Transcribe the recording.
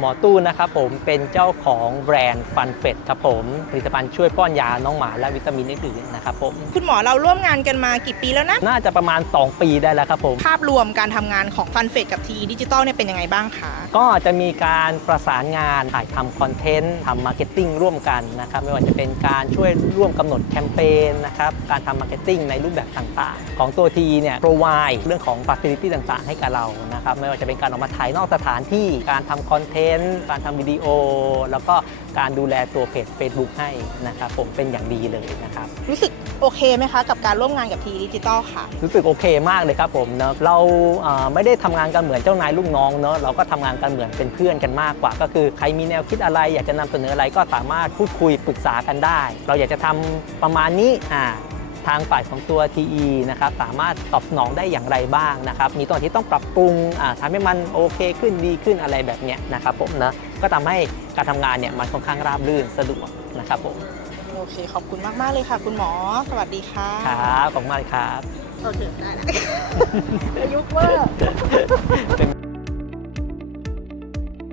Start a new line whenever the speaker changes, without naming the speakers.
หมอตู้นะครับผมเป็นเจ้าของแบรนด์ฟันเฟดครับผมผลิตภัณฑ์ช่วยป้อนยาน้องหมาและวิตามินอื่นๆนะครับผม
คุณหมอเราร่วมงานกันมากี่ปีแล้วนะ
น่าจะประมาณ 2 ปีได้แล้วครับผม
ภาพรวมการทำงานของฟันเฟดกับทีดิจิตอลเนี่ยเป็นยังไงบ้างคะ
ก็จะมีการประสานงานถ่ายทำคอนเทนต์ทำมาร์เก็ตติ้งร่วมกันนะครับไม่ว่าจะเป็นการช่วยร่วมกำหนดแคมเปญนะครับการทำมาร์เก็ตติ้งในรูปแบบต่างๆ ของตัวทีเนี่ยโปรไวเรื่องของฟ a ซิลิตี้ต่างๆ ให้กับเรานะครับไม่ว่าจะเป็นการออกมาถ่ายนอกสถานที่การทำคอนเทนต์การทำวิดีโอ แล้วก็การดูแลตัวเพจ Facebook ให้นะครับผมเป็นอย่างดีเลยนะครับ
รู้สึกโอเคไหมคะ กับการร่วมงานกับทีดิจิตอลค่ะ
รู้สึกโอเคมากเลยครับผมเนอะเราเอ่อไม่ได้ทำงานกันเหมือนเจ้านายลูกน้องเนอะเราก็ทำงานกันเหมือนเป็นเพื่อนกันมากกว่า ก็คือใครมีแนวคิดอะไร อยากจะนำเสนออะไรก็สามารถพูดคุยปรึกษากันได้ เราอยากจะทำประมาณนี้อ่า ทางฝ่ายของตัว TE นะครับสามารถตอบสนองได้อย่างไรบ้างนะครับ มีตรงไหนที่ต้องปรับปรุงอ่าทำให้มันโอเคขึ้นดีขึ้นอะไรแบบเนี้ยนะครับผมนะก็ทำให้การทำงานเนี่ยมันค่อนข้างราบรื่นสะดวกนะครับผม
โอเค ขอบคุณมากๆเลยค่ะ คุณหมอ สวัสดีค่ะ
ครับขอบคุณมากครับ
โอเคได้แล้วประยุกต์เวอร์
เป็น